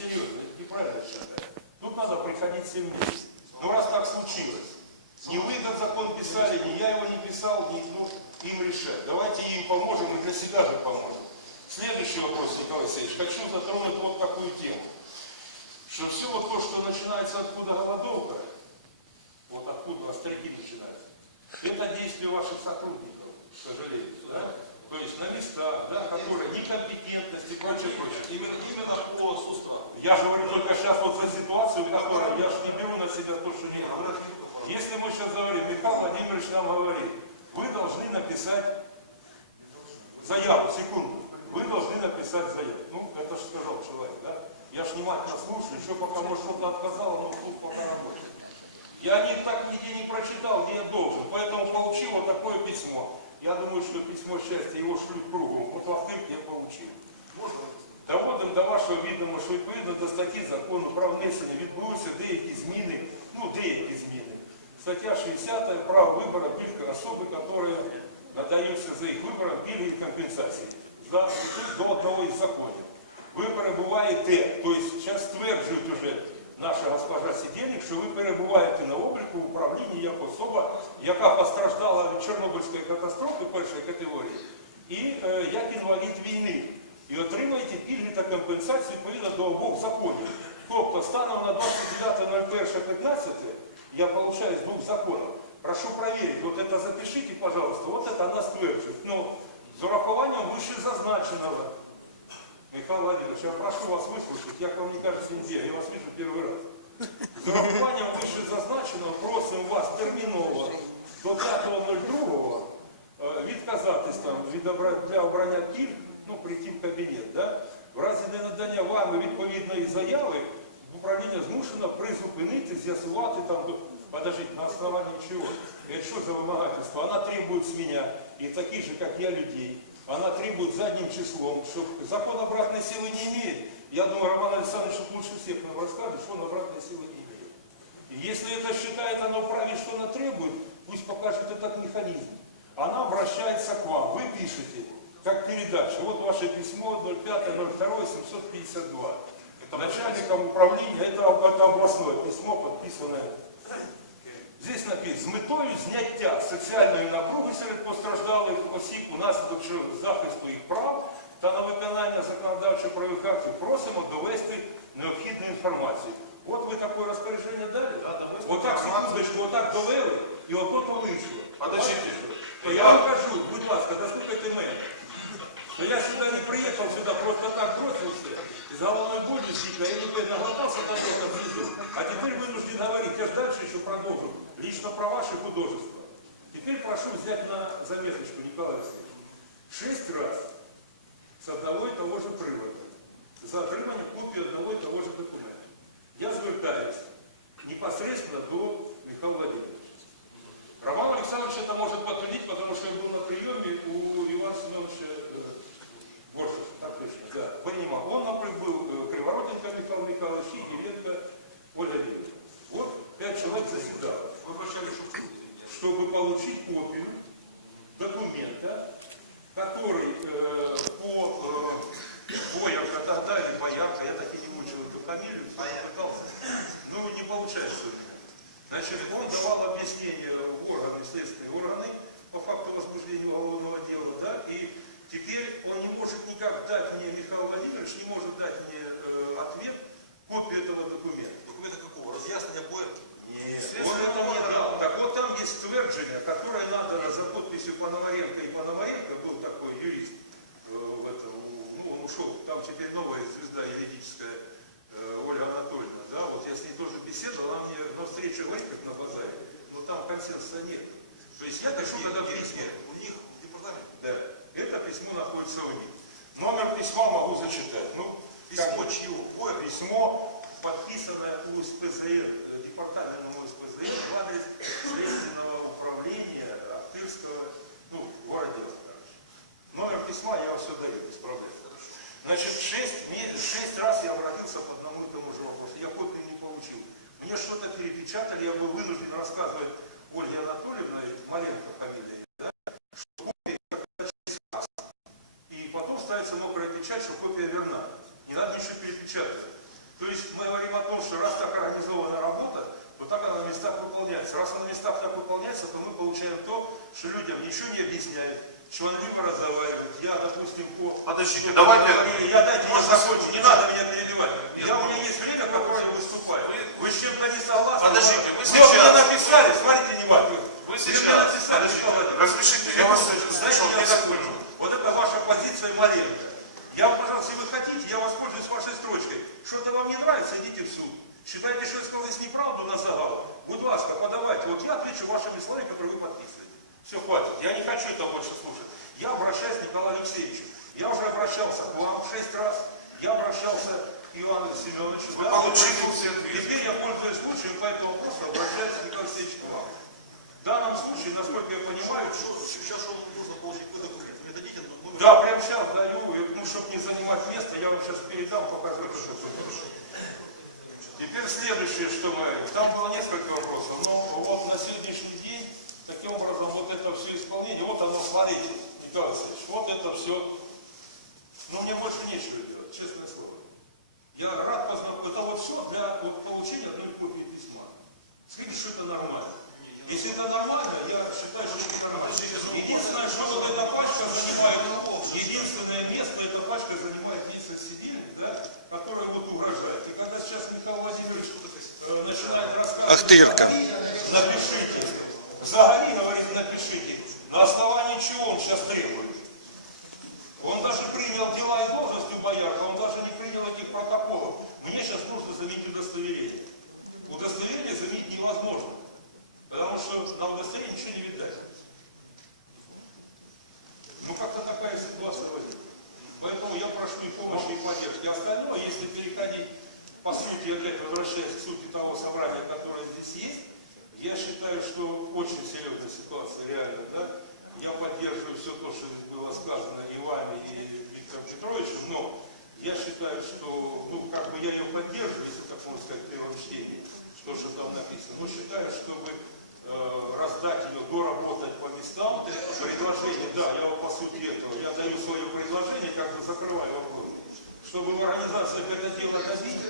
серьезно, это неправильно считаю. Тут надо приходить всем вместе. Ну раз так случилось, не вы этот закон писали, не я его не писал, не ну, им решать. Давайте им поможем и для себя же поможем. Следующий вопрос, Николай Алексеевич. Хочу затронуть вот такую тему. Что все вот то, что начинается откуда голодовка, вот откуда старики начинаются, это действие ваших сотрудников, к сожалению. Да? То есть на местах, да, которые некомпетентность и прочее, прочее. Именно, именно по отсутствию. Я же говорю только сейчас вот за ситуацию, в которой я же не беру на себя то, что не говорю. Если мы сейчас говорим, Михаил Владимирович нам говорит, вы должны написать заяву, секунду, вы должны написать заяву. Ну, это же сказал человек, да? Я же внимательно слушаю, еще пока, может, что-то отказал, но тут пока работает. Я не так нигде не прочитал, где я должен, поэтому получил вот такое письмо. Я думаю, что письмо счастья его шлют кругом. Вот во я получил. Доводимо до вашого відома, що відповідно до статті закону про внесення відбулися деякі зміни, ну деякі зміни. Стаття 60 право вибору тільки особи, які надаються за їх вибором пільги і компенсації. За, до одного із законів. Ви перебуваєте, тобто зараз стверджують уже наша госпожа Сидельник, що ви перебуваєте на обліку в управлінні як особа, яка постраждала від Чорнобильської катастрофи першої категорії, і е, як інвалід війни. І отримаєте пільги та компенсації відповідно до обох законів. Тобто станом на 29.01.15 я получаю с двух законов. Прошу проверить, вот это запишите, пожалуйста, вот это она стверджует. Ну, з урахуванням вище зазначеного. Михаил Владимирович, я прошу вас выслушать, я к вам не кажется не верю, я вас вижу первый раз. З урахуванням вище зазначеного просимо вас терміново до 5.02 е, відказатись там від обра- для обрання пільг, ну, прийти в кабінет, да? в разі ненадання вами відповідної заяви, управління змушено призупинити, з'ясувати там, ну, подождите, на основании чего? Это что за вымогательство? Она требует с меня, и таких же, как я, людей. Она требует задним числом, что закон обратной силы не имеет. Я думаю, Роман Александрович лучше всех нам расскажет, что он обратной силы не имеет. И если это считает она вправе, что она требует, пусть покажет этот механизм. Она обращается к вам, вы пишете, как передача. Вот ваше письмо 05.02.752. Начальником управления, это, это областное письмо, подписанное. Здесь написано, з метою зняття соціальної напруги серед постраждалих осіб у наслідок захисту їх прав та на виконання законодавчих правових актів просимо довести необхідну інформацію. От ви таке розпорядження дали? Отак секундочку, отак довели, і отут вийшло. Подождите. То я вам кажу, будь ласка, дослухайте мене. То я сюда не приехал, сюда просто так бросился, с головной болью сильно, я не наглотался таблеток внизу, а говорить, я же дальше еще продолжу, лично про ваши художества. Теперь прошу взять на заметочку, Николай Васильевич. Шесть раз с одного и того же привода за отримання копії одного и того же документа. Я звертаюсь непосредственно до Михаила Владимировича. Роман Александрович это может подтвердить, потому что я был на приеме у Ивана Семеновича э, Боршева, так точно, да, понимал. Он, например, был э, Криворотенко Михаил Михайлович и Еленко Ольга Юрьевна. Вот пять человек заседало, Вы обращались, что чтобы получить копию документа, который э, по э, Боярко тогда или Боярко, я так и не выучил эту фамилию, пытался, ну не получается у меня. Значит, он давал объяснение в органы, следственные органы по факту возбуждения уголовного дела, да, и теперь он не может никак дать мне, Михаил Владимирович не может дать мне э, ответ, копию этого документа. Документа какого? Разъяснення боя? Он это мне дал. Так вот там есть стверджение, которое надо за подписью Пономаренко и Пономаренко, был такой юрист, э, в этом, ну он ушел, там теперь новая звезда юридическая, э, Ольга Анатольевна, да, вот я с ней тоже беседовал, она мне говорит, как на базаре, но там консенсуса нет. То есть я пишу, когда в письме, У них в департаменте. да, это письмо находится у них. Номер письма могу зачитать. Ну, Письмо как- чьего? Ой, письмо, подписанное УСПЗН, э, департаментом УСПЗН в адрес Следственного управления Ахтырского, ну, в городе короче. Номер письма я вам все даю, без проблем. Значит, шесть, ме- шесть раз я обратился по одному и тому же вопросу. Я копию не получил. Мне что-то перепечатали, я был вынужден рассказывать Ольге Анатольевне, маленькая фамилия, да, что копия как. И потом ставится мокрая печать, что копия верна. Не надо ничего перепечатывать. То есть мы говорим о том, что раз так организована работа, то так она на местах выполняется. Раз она на местах так выполняется, то мы получаем то, что людям ничего не объясняют, чванливо разговаривают. Я, допустим, по... Подождите, давайте- Я дайте Можно закончить, не надо меня перебивать. Я, у меня есть время, которое я выступаю. Вы с чем-то не согласны? Подождите, вы написали, смотрите внимательно. Вы сейчас- написали, подождите, Николай Владимирович. разрешите, я вас Знаете, слышал, я 10 закончу. Вот это ваша позиция маленькая. Я вам, пожалуйста, если вы хотите, я воспользуюсь вашей строчкой. Что-то вам не нравится, идите в суд. Считаете, что я сказал здесь неправду на? Будь ласка, подавайте. Вот я отвечу вашими словами, которые вы подписываете. Все, хватит. Я не хочу это больше слушать. Я обращаюсь к Николаю Алексеевичу. Я уже обращался к вам шесть раз. Я обращался Ивану Семеновичу. Вы Да, получили все ответы. Теперь я пользуюсь случаем по этому вопросу, обращаюсь к Николаю Алексеевичу к вам. В данном случае, насколько я понимаю, Что, сейчас что нужно получить какой документ? Вы дадите номер? да, прямо сейчас даю, ну, чтобы не занимать место, я вам сейчас передам, покажу, что это. Теперь следующее, что мы... Там было несколько вопросов, но вот на сегодняшний день, таким образом, вот это все исполнение, вот оно, смотрите, Николай Васильевич, вот это все... Ну, мне больше нечего делать, честное слово. Я рад познакомиться. Это вот все для вот, получения одной копии письма. Скажите, что это нормально. Если это нормально, я считаю, что это нормально. Единственное, что вот эта пачка занимает, единственное место, эта пачка занимает 10 сидельник, да, которая вот угрожает. И когда сейчас Михаил Владимирович э, начинает рассказывать, Ахтырка. Напишите. Загори, говорит, напишите. На основании чего он сейчас требует? Он даже принял дела и должности боярка, он даже не принял этих протоколов. Мне сейчас нужно заменить удостоверение. Удостоверение заменить невозможно. Потому что на удостоверение ничего не видать. Ну как-то такая ситуация возникла. Поэтому я прошу и помощи, и поддержки. А Остальное, если переходить, по сути, опять возвращаясь к сути того собрания, которое здесь есть, я считаю, что очень серьезная ситуация, реально, да. Я поддерживаю все то, что здесь было сказано и вами, и Виктором Петровичем, но я считаю, что, ну, как бы я ее поддерживаю, если так можно сказать, в первом чтении, что же там написано, но считаю, чтобы э, раздать ее, доработать по местам, предложение, да, я вот по сути этого, я даю свое предложение, как бы закрываю вопрос, чтобы в организациях это дело добить,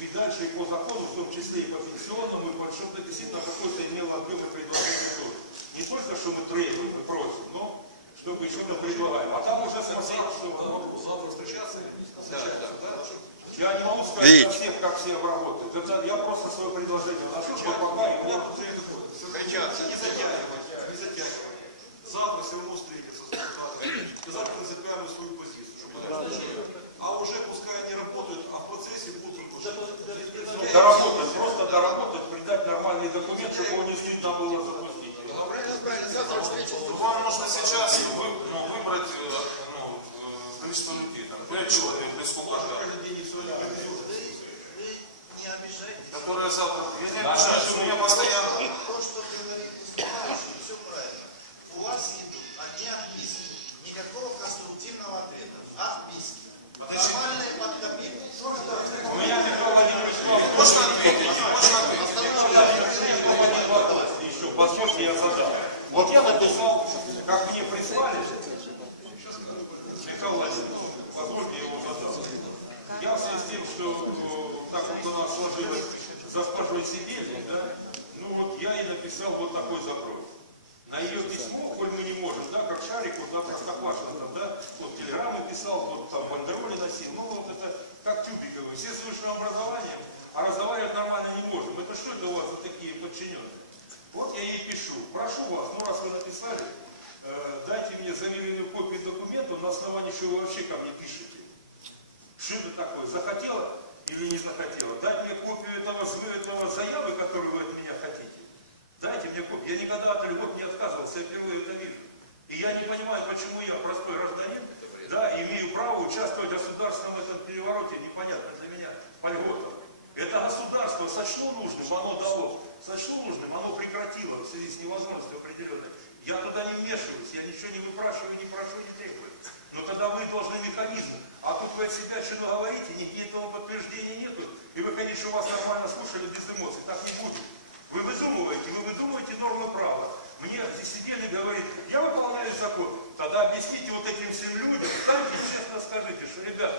и дальше и по закону, в том числе и по пенсионному, и по чтобы это действительно какой-то имел объем и предложение тоже. Не только, что мы требуем и просим, но чтобы еще мы предлагаем. А там уже смотреть, что... Завтра, завтра встречаться? Встречать так, да? Я не могу сказать Вить. совсем, как все обработают. Это я просто свое предложение вношу, что пока его... Встречаться, не затягивать, не затягивать. Завтра все равно встретиться с депутатами. И завтра принципиальную свою позицию, чтобы А уже пускай они работают, а в процессе будут уже. Доработать, просто доработать, придать нормальный документ, чтобы его не стыдно было запустить. Ну, Вам нужно сейчас вы, ну, выбрать э, ну, э, количество людей, там, 5 человек, или сколько там, не обижайтесь. которые завтра... Я не обижаюсь, у меня постоянно... То, что говорит выступающий, все правильно. У вас идут одни отписки. Никакого конструктивного ответа. Отписки. Нормальные подкопирки. У меня Михаил Владимирович вам Можно ответить? Можно ответить? еще, позвольте, я задам. Вот я написал, как мне прислали, Михаил Владимирович, позвольте, я его задам. Я в связи с тем, что э, так вот у нас сложилось сидельник, да, ну вот я и написал вот такой запрос. На ее письмо, коль мы не можем, да, как шарик, вот на простоквашино там, да, вот телеграммы писал, вот там бандероли носил, ну вот это как тюбиковые, все с высшим образованием, а разговаривать нормально не можем. Это что это у вас за такие подчиненные? Вот я ей пишу, прошу вас, ну раз вы написали, э, дайте мне заверенную копию документов, на основании чего вы вообще ко мне пишете. Что это такое? Захотела или не захотела? Дать мне копию этого, этого заявы, которую вы от меня хотите. Дайте мне копию. Я льгот не отказывался, я впервые это вижу. И я не понимаю, почему я, простой гражданин, да, имею право участвовать в государственном этом перевороте, непонятно для меня, по льготам. Это государство сочло нужным, оно дало. Сочло нужным, оно прекратило в связи с невозможностью определенной. Я туда не вмешиваюсь, я ничего не выпрашиваю, не прошу, не требую. Но тогда вы должны механизм. А тут вы от себя что говорите, нигде этого подтверждения нету. И вы, конечно, вас нормально слушали без эмоций. Так не будет. Вы выдумываете, вы выдумываете нормы права мне сидели и говорит, я выполняю закон. Тогда объясните вот этим всем людям, сами честно скажите, что, ребят,